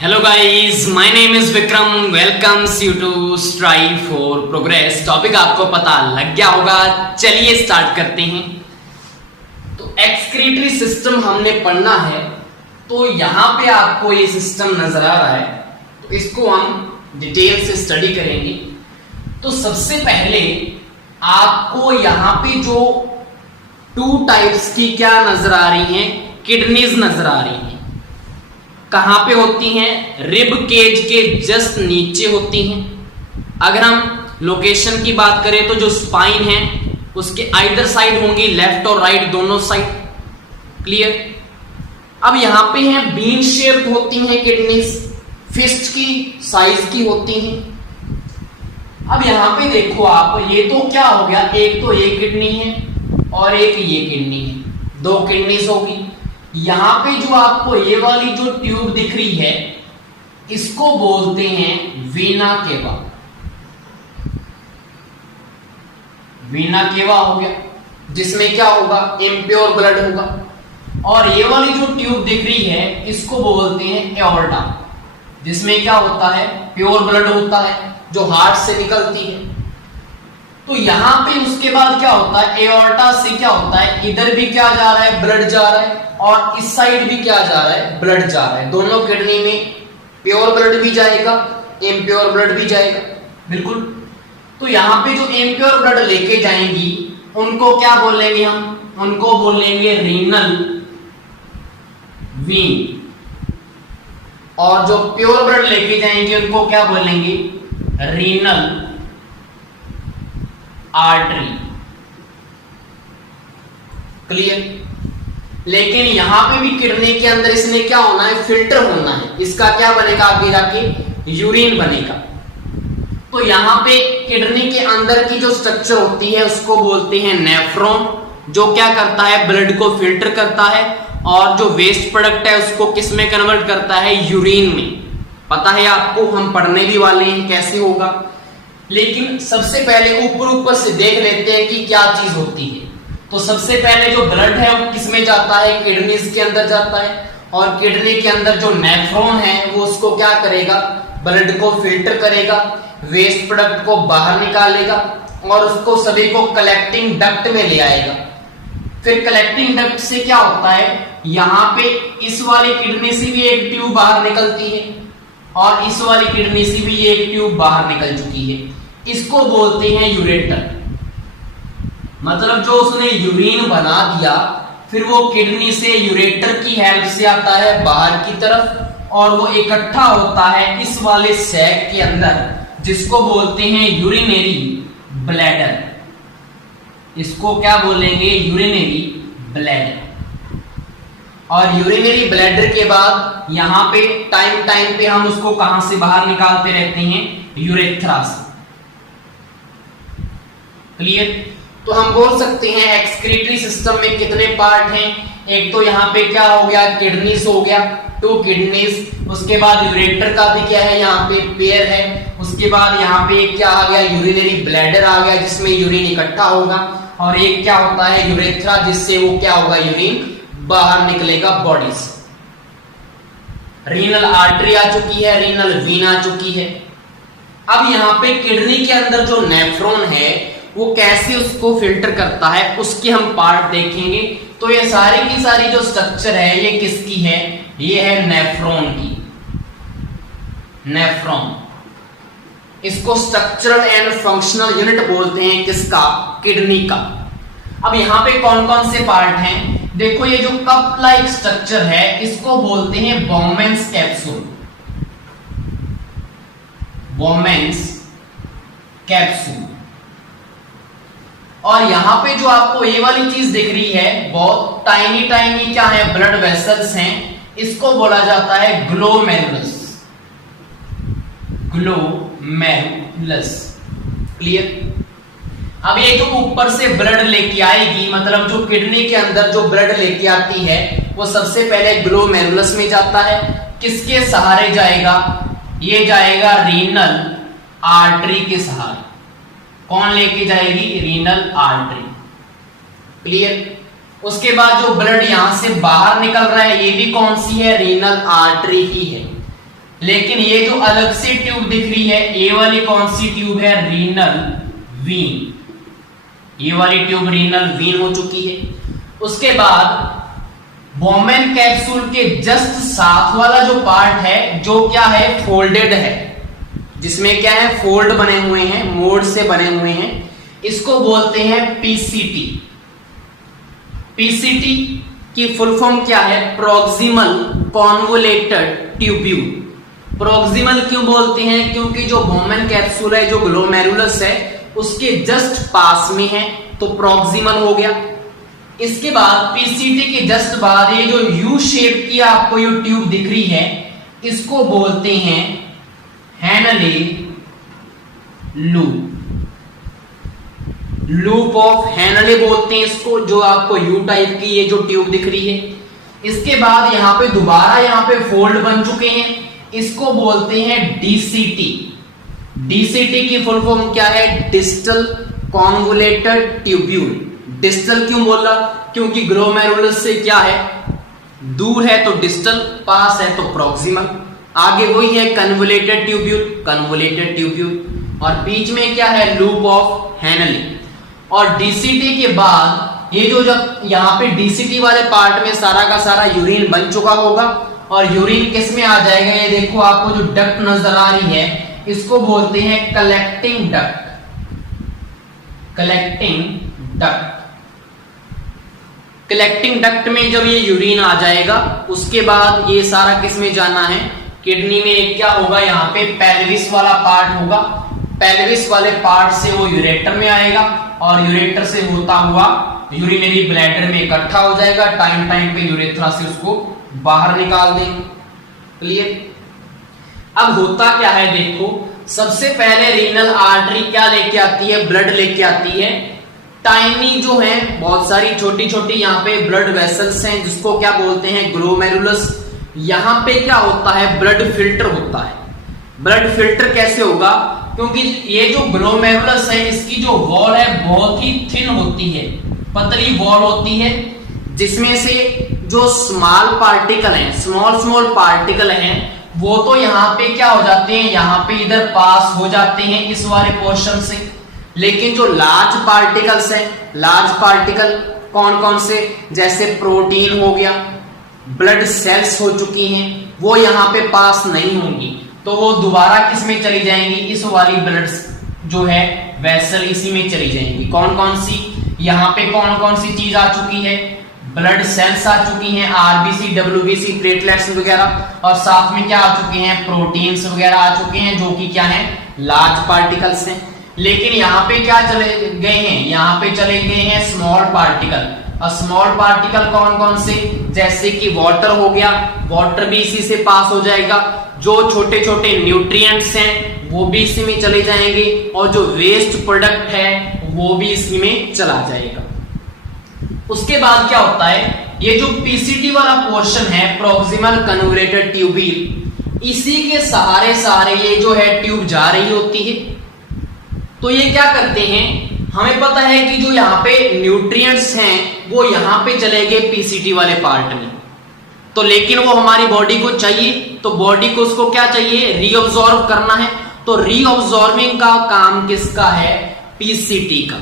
Hello guys, my name is Vikram. Welcomes you to Strive for Progress. Topic आपको पता लग गया होगा, चलिए स्टार्ट करते हैं। तो एक्सक्रीटरी सिस्टम हमने पढ़ना है, तो यहाँ पे आपको ये सिस्टम नजर आ रहा है, तो इसको हम डिटेल से स्टडी करेंगे। तो सबसे पहले आपको यहाँ पे जो टू टाइप्स की क्या नजर आ रही हैं, किडनीज नजर आ रही हैं। कहां पे होती हैं? रिब केज के जस्ट नीचे होती हैं। अगर हम लोकेशन की बात करें तो जो स्पाइन है उसके आइदर साइड होंगी, लेफ्ट और राइट दोनों साइड। क्लियर? अब यहां पे हैं बीन शेप्ड होती हैं किडनीज, फिस्ट की साइज की होती हैं। अब यहां पे देखो आप, ये तो क्या हो गया, एक तो ये किडनी है और एक ये किडनी है, दो किडनीज होगी। यहां पे जो आपको ये वाली जो ट्यूब दिख रही है इसको बोलते हैं वीना केवा। वीना केवा हो गया, जिसमें क्या होगा, इम्प्योर ब्लड होगा। और ये वाली जो ट्यूब दिख रही है इसको बोलते हैं एओर्टा, जिसमें क्या होता है, प्योर ब्लड होता है जो हार्ट से निकलती है। तो यहां पे उसके बाद क्या होता है, एओर्टा से क्या होता है, इधर भी क्या जा रहा है, ब्लड जा रहा है, और इस साइड भी क्या जा रहा है, ब्लड जा रहा है। दोनों किडनी में प्योर ब्लड भी जाएगा, इम्प्योर ब्लड भी जाएगा। बिल्कुल। तो यहां पे जो इम्प्योर ब्लड लेके जाएंगी उनको क्या बोलेंगे हम, उनको बोलेंगे रीनल वीन। और जो प्योर ब्लड लेके जाएंगे उनको क्या बोलेंगे, रीनल आर्टरी। क्लियर? लेकिन यहां पे भी किडनी के अंदर इसने क्या होना है, फिल्टर होना है। इसका क्या बनेगा, आगे जाके यूरिन बनेगा। तो यहां पे किडनी के अंदर की जो स्ट्रक्चर होती है उसको बोलते हैं नेफ्रॉन, जो क्या करता है, ब्लड को फिल्टर करता है और जो वेस्ट प्रोडक्ट है उसको किस में कन्वर्ट करता है, यूरिन में। पता है आपको, हम पढ़ने भी वाले हैं कैसे होगा। लेकिन सबसे पहले ऊपर से देख लेते हैं कि क्या चीज होती है। तो सबसे पहले जो ब्लड है वो किस में जाता है, किडनीज के अंदर जाता है। और किडनी के अंदर जो नेफ्रॉन है वो उसको क्या करेगा, ब्लड को फिल्टर करेगा, वेस्ट प्रोडक्ट को बाहर निकालेगा और उसको सभी को कलेक्टिंग डक्ट में ले आएगा। फिर कलेक्टिंग डक्ट से क्या होता है, यहां पे इस वाली किडनी से भी एक ट्यूब बाहर निकलती है और इस वाली किडनी से भी एक ट्यूब बाहर निकल चुकी है। इसको बोलते हैं यूरेटर। मतलब जो उसने यूरिन बना दिया, फिर वो किडनी से यूरेटर की हेल्प से आता है बाहर की तरफ और वो इकट्ठा होता है इस वाले सैक के अंदर, जिसको बोलते हैं यूरिनरी ब्लैडर। इसको क्या बोलेंगे, यूरिनरी ब्लैडर। और यूरिनरी ब्लैडर के बाद यहां पे टाइम पे हम उसको कहां से बाहर निकालते रहते हैं, यूरेथ्रा से। क्लियर? तो हम बोल सकते हैं एक्सक्रीटरी सिस्टम में कितने पार्ट हैं। एक तो यहाँ पे क्या हो गया, किडनीज हो गया, टू किडनीज। उसके बाद यूरेटर का भी क्या है, यहाँ पे पेयर है। उसके बाद यहाँ पे क्या आ गया, यूरिनरी ब्लैडर आ गया, जिसमें यूरिन इकट्ठा होगा। और एक क्या होता है, यूरेथ्रा, जिससे वो क्या होगा, यूरिन बाहर निकलेगा बॉडी से। रीनल आर्टरी आ चुकी है, रीनल वीन आ चुकी है। अब यहाँ पे किडनी के अंदर जो नेफ्रॉन है वो कैसे उसको फिल्टर करता है, उसके हम पार्ट देखेंगे। तो ये सारी की सारी जो स्ट्रक्चर है ये किसकी है, ये है नेफ्रॉन की। नेफ्रॉन, इसको स्ट्रक्चरल एंड फंक्शनल यूनिट बोलते हैं, किसका, किडनी का। अब यहां पे कौन कौन से पार्ट हैं, देखो ये जो कप लाइक स्ट्रक्चर है इसको बोलते हैं बोमेन्स कैप्सूल। Bowman's capsule. और यहां पे जो आपको ये वाली चीज दिख रही है, बहुत टाइनी क्या है, ब्लड वेसल्स हैं, इसको बोला जाता है ग्लोमेरुलस। ग्लोमेरुलस। क्लियर? अब ये जो ऊपर से ब्लड लेके आएगी, मतलब जो किडनी के अंदर जो ब्लड लेके आती है वो सबसे पहले ग्लोमेरुलस में जाता है। किसके सहारे जाएगा, ये जाएगा रीनल आर्टरी के सहारे। कौन लेके जाएगी, रीनल आर्टरी। क्लियर? उसके बाद जो ब्लड यहां से बाहर निकल रहा है ये भी कौन सी है, रीनल आर्टरी ही है। लेकिन ये जो अलग से ट्यूब दिख रही है, ये वाली कौन सी ट्यूब है? Renal vein. ये वाली ट्यूब रीनल वीन हो चुकी है। उसके बाद बोमेन कैप्सूल के जस्ट साथ वाला जो पार्ट है, जो क्या है? फोल्डेड है, जिसमें क्या है? फोल्ड बने हुए हैं, मोड से बने हुए हैं, इसको बोलते हैं पीसीटी। पीसीटी की फुल फॉर्म क्या है? Proximal convoluted tubule. प्रोक्सिमल क्यों बोलते हैं? क्योंकि जो बोमेन कैप्सूल है, जो ग्लोमेरुलस है, उसके जस्ट पास में है, तो प्रोक्सिमल हो गया। इसके बाद पीसीटी के जस्ट बाद ये जो यू शेप की आपको ये ट्यूब दिख रही है, इसको बोलते हैं Henle loop. Loop of Henle बोलते हैं इसको, जो आपको यू टाइप की ये जो ट्यूब दिख रही है। इसके बाद यहां पे दोबारा यहां पे फोल्ड बन चुके हैं, इसको बोलते हैं डीसीटी। डीसीटी की फुल फॉर्म क्या है? Distal convoluted tubule. डिस्टल क्यों बोला? क्योंकि ग्लोमेरुलस से क्या है? दूर है तो डिस्टल, पास है तो प्रॉक्सिमल। आगे वही है कन्वोलेटेड ट्यूब्यूल, कन्वोलेटेड ट्यूब्यूल, और बीच में क्या है? Loop of Henle. और डीसीटी के बाद ये जो जब यहाँ पे डीसीटी वाले पार्ट में सारा का सारा यूरिन बन चुका होगा, और यूरिन किस में आ जाएगा? ये देखो आपको जो डक्ट नजर आ रही है, इसको बोलते हैं collecting duct. Collecting duct. Collecting duct में जब ये यूरिन आ जाएगा, उसके बाद ये सारा किस में जाना है? किडनी में। एक क्या होगा? यहाँ पे पेल्विस वाला पार्ट होगा, पेल्विस वाले पार्ट से वो यूरेटर में आएगा, और यूरेटर से होता हुआ यूरिनरी ब्लैडर में इकट्ठा हो जाएगा। टाइम टाइम पे यूरेथ्रा से उसको बाहर निकाल देंगे। क्लियर? अब होता क्या है देखो, सबसे पहले रीनल आर्टरी क्या लेके आती है? ब्लड लेके आती है। टाइनी जो है, बहुत सारी छोटी छोटी यहाँ पे ब्लड वेसल्स हैं, जिसको क्या बोलते हैं? ग्लोमेरुलस। यहाँ पे क्या होता है? ब्लड फिल्टर होता है। ब्लड फिल्टर कैसे होगा? क्योंकि ये जो ग्लोमेरुलस है, इसकी जो वॉल है बहुत ही थिन होती है, पतली वॉल होती है, जिसमें से जो स्मॉल पार्टिकल हैं, स्मॉल स्मॉल पार्टिकल हैं, वो तो यहाँ पे क्या हो जाते हैं? यहाँ पे इधर पास हो जाते हैं इस वाले पोर्शन से। लेकिन जो लार्ज पार्टिकल्स हैं, लार्ज पार्टिकल कौन कौन से? जैसे प्रोटीन हो गया, ब्लड सेल्स हो चुकी हैं, वो यहाँ पे पास नहीं होंगी, तो वो दोबारा किस में चली जाएंगी? इस वाली ब्लड जो है वेसल, इसी में चली जाएंगी। कौन कौन सी? यहाँ पे कौन कौन सी चीज आ चुकी है? ब्लड सेल्स आ चुकी हैं, आरबीसी, डब्ल्यूबीसी, प्लेटलेट्स वगैरह, और साथ में क्या आ चुके हैं? प्रोटीन्स वगैरह आ चुके हैं, जो कि क्या है? लार्ज पार्टिकल्स हैं। लेकिन यहाँ पे क्या चले गए हैं? यहाँ पे चले गए हैं स्मॉल पार्टिकल। और स्मॉल पार्टिकल कौन कौन से? जैसे कि वाटर हो गया, वाटर भी इसी से पास हो जाएगा। जो छोटे छोटे न्यूट्रिएंट्स हैं, वो भी इसी में चले जाएंगे, और जो वेस्ट प्रोडक्ट है, वो भी इसी में चला जाएगा। उसके बाद क्या होता है? ये जो पीसीटी वाला पोर्शन है, प्रोक्सिमल कन्वोलेटेड ट्यूब्यूल, इसी के सहारे सहारे ये जो है ट्यूब जा रही होती है। तो ये क्या करते हैं? हमें पता है कि जो यहाँ पे न्यूट्रिएंट्स हैं, वो यहाँ पे चले गए पीसीटी वाले पार्ट में, तो लेकिन वो हमारी बॉडी को चाहिए, तो बॉडी को उसको क्या चाहिए? रीअब्सॉर्ब करना है। तो रीअब्सॉर्बिंग का काम किसका है? पीसीटी का।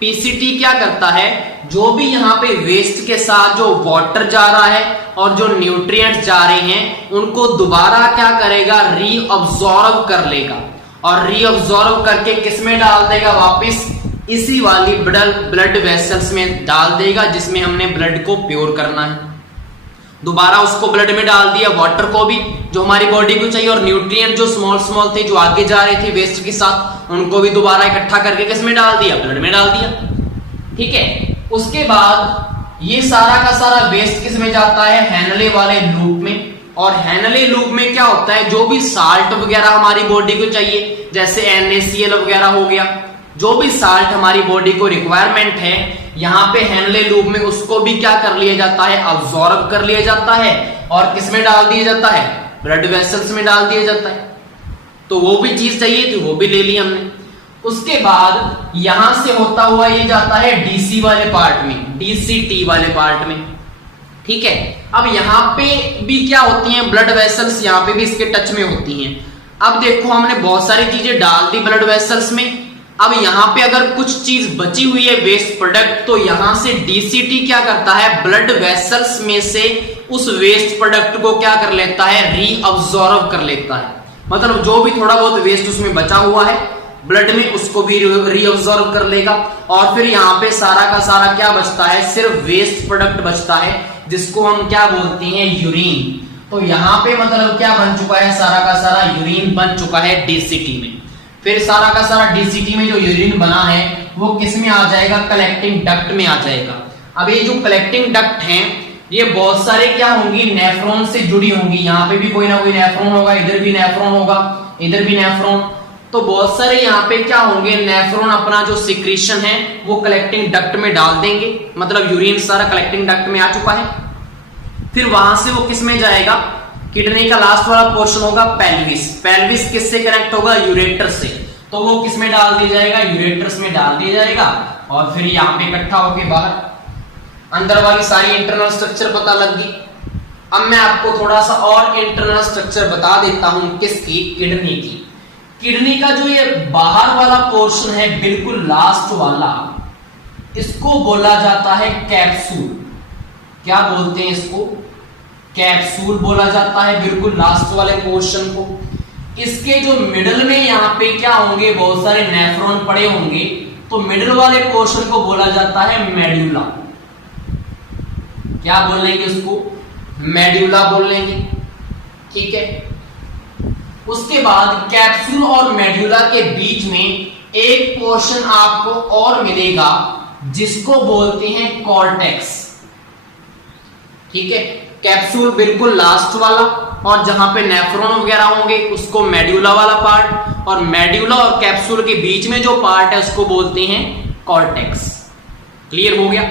पीसीटी क्या करता है? जो भी यहाँ पे वेस्ट के साथ जो वाटर जा रहा है और जो न्यूट्रिएंट्स जा रहे हैं, उनको दोबारा क्या करेगा? रीअब्सॉर्ब कर लेगा, और रीअब्सॉर्ब करके किस में डाल देगा? वापस इसी वाली ब्लड वेसल्स में डाल देगा, जिसमें हमने ब्लड को प्योर करना है। दोबारा उसको ब्लड में डाल दिया, वाटर को भी जो हमारी बॉडी को चाहिए, और न्यूट्रिएंट जो स्मॉल स्मॉल थे, जो आगे जा रहे थे वेस्ट के साथ, उनको भी दोबारा इकट्ठा करके किस में डाल दिया? ब्लड में डाल दिया। ठीक है। उसके बाद ये सारा का सारा वेस्ट किस में जाता है? हैनले वाले लूप में। और हैनले लूप में क्या होता है? जो भी साल्ट वगैरह हमारी बॉडी को चाहिए, जैसे NaCl वगैरह हो गया, जो भी साल्ट हमारी बॉडी को रिक्वायरमेंट है, यहाँ पे हैनले लूप में उसको भी क्या कर लिया जाता है? अब्सॉर्ब कर लिया जाता है, और किस में डाल दिया जाता है? ब्लड वेसल्स में डाल दिया जाता है। तो वो भी चीज चाहिए थी, वो भी ले ली हमने। उसके बाद यहां से होता हुआ ये जाता है डीसी वाले पार्ट में, डीसीटी वाले पार्ट में। ठीक है। अब यहाँ पे भी क्या होती हैं ब्लड वेसल्स, यहाँ पे भी इसके टच में होती हैं। अब देखो हमने बहुत सारी चीजें डाल दी ब्लड वेसल्स में। अब यहाँ पे अगर कुछ चीज बची हुई है वेस्ट प्रोडक्ट, तो यहां से डीसीटी क्या करता है, ब्लड वेसल्स में से उस वेस्ट प्रोडक्ट को क्या कर लेता है, रीअब्सॉर्ब कर लेता है। मतलब जो भी थोड़ा बहुत वेस्ट उसमें बचा हुआ है ब्लड में, उसको भी रीअब्सॉर्ब कर लेगा। और फिर यहाँ पे सारा का सारा क्या बचता है, सिर्फ वेस्ट प्रोडक्ट बचता है, जिसको हम क्या बोलते हैं, यूरिन। तो यहाँ पे मतलब क्या बन चुका है, सारा का सारा यूरिन बन चुका है डीसीटी में। फिर सारा का सारा डीसीटी में जो यूरिन बना है वो किस में आ जाएगा, कलेक्टिंग डक्ट में आ जाएगा। अब ये जो कलेक्टिंग डक्ट हैं ये बहुत सारे क्या होंगी, नेफ्रॉन से जुड़ी होंगी। यहाँ पे भी कोई ना कोई नेफ्रॉन होगा, इधर भी नेफ्रॉन होगा, इधर भी नेफ्रॉन। तो बहुत सारे यहाँ पे क्या होंगे, नेफ्रॉन अपना जो सिक्रीशन है वो कलेक्टिंग डक्ट में डाल देंगे। मतलब यूरिन सारा कलेक्टिंग डक्ट में आ चुका है। फिर वहां से वो किस में जाएगा, किडनी का लास्ट वाला पोर्शन होगा पेल्विस। पेल्विस किससे कनेक्ट होगा, यूरेटर से। तो वो किस में डाल दिया जाएगा, यूरेटर्स में डाल दिया जाएगा। और फिर यहाँ पे इकट्ठा होके बाहर, अंदर वाली सारी इंटरनल स्ट्रक्चर पता लग गई। अब मैं आपको थोड़ा सा और इंटरनल स्ट्रक्चर बता देता हूं, किसकी, किडनी की। किडनी का जो ये बाहर वाला पोर्शन है, बिल्कुल लास्ट वाला, इसको बोला जाता है कैप्सूल। क्या बोलते हैं इसको, कैप्सूल बोला जाता है, बिल्कुल लास्ट वाले पोर्शन को। इसके जो मिडल में यहाँ पे क्या होंगे, बहुत सारे नेफ्रॉन पड़े होंगे, तो मिडल वाले पोर्शन को बोला जाता है मेड्यूला। क्या बोल लेंगे उसको, मेड्यूला बोल लेंगे, ठीक है। उसके बाद कैप्सूल और मेड्यूला के बीच में एक पोर्शन आपको और मिलेगा जिसको बोलते हैं कॉर्टेक्स, ठीक है। कैप्सूल बिल्कुल लास्ट वाला, और जहां पे नेफ्रॉन वगैरह होंगे उसको मेड्यूला वाला पार्ट, और मेड्यूला और कैप्सूल के बीच में जो पार्ट है उसको बोलते हैं कॉर्टेक्स। क्लियर हो गया।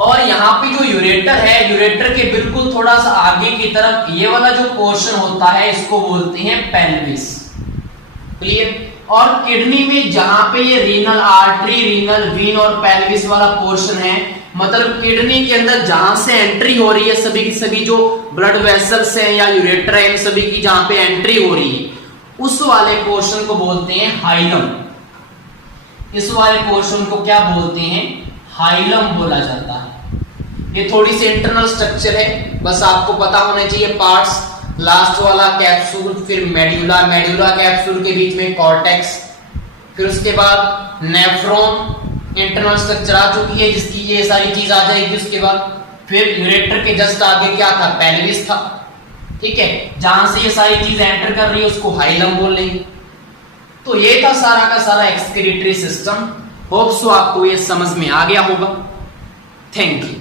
और यहाँ पे जो यूरेटर है, यूरेटर के बिल्कुल थोड़ा सा आगे की तरफ ये वाला जो पोर्शन होता है इसको बोलते हैं पेल्विस। क्लियर। और किडनी में जहां पे ये रीनल आर्टरी, रीनल वीन और पेल्विस वाला पोर्शन है, मतलब किडनी के अंदर जहां से एंट्री हो रही है सभी की सभी जो ब्लड वेसल्स हैं या यूरेटर है, इन सभी की जहां पे एंट्री हो रही है, उस वाले पोर्शन को बोलते हैं हाइलम। इस वाले पोर्शन को क्या बोलते हैं, हाइलम बोला जाता है। ये थोड़ी सी इंटरनल स्ट्रक्चर है, बस आपको पता होने चाहिए पार्ट्स। लास्ट वाला कैप्सूल, फिर मेड्यूला, मेड्यूला कैप्सूल के बीच में कॉर्टेक्स, फिर उसके बाद नेफ्रॉन, इंटरनल स्ट्रक्चर आ चुकी है जिसकी ये सारी चीज आ जाएगी। उसके बाद फिर यूरेटर के जस्ट आगे क्या था, पेल्विस था, ठीक है। जहां से ये सारी चीज एंटर कर रही है उसको हाइलम बोल लेंगे। तो ये था सारा का सारा एक्सक्रीटरी सिस्टम। होप सो आपको ये समझ में आ गया होगा। Thank you.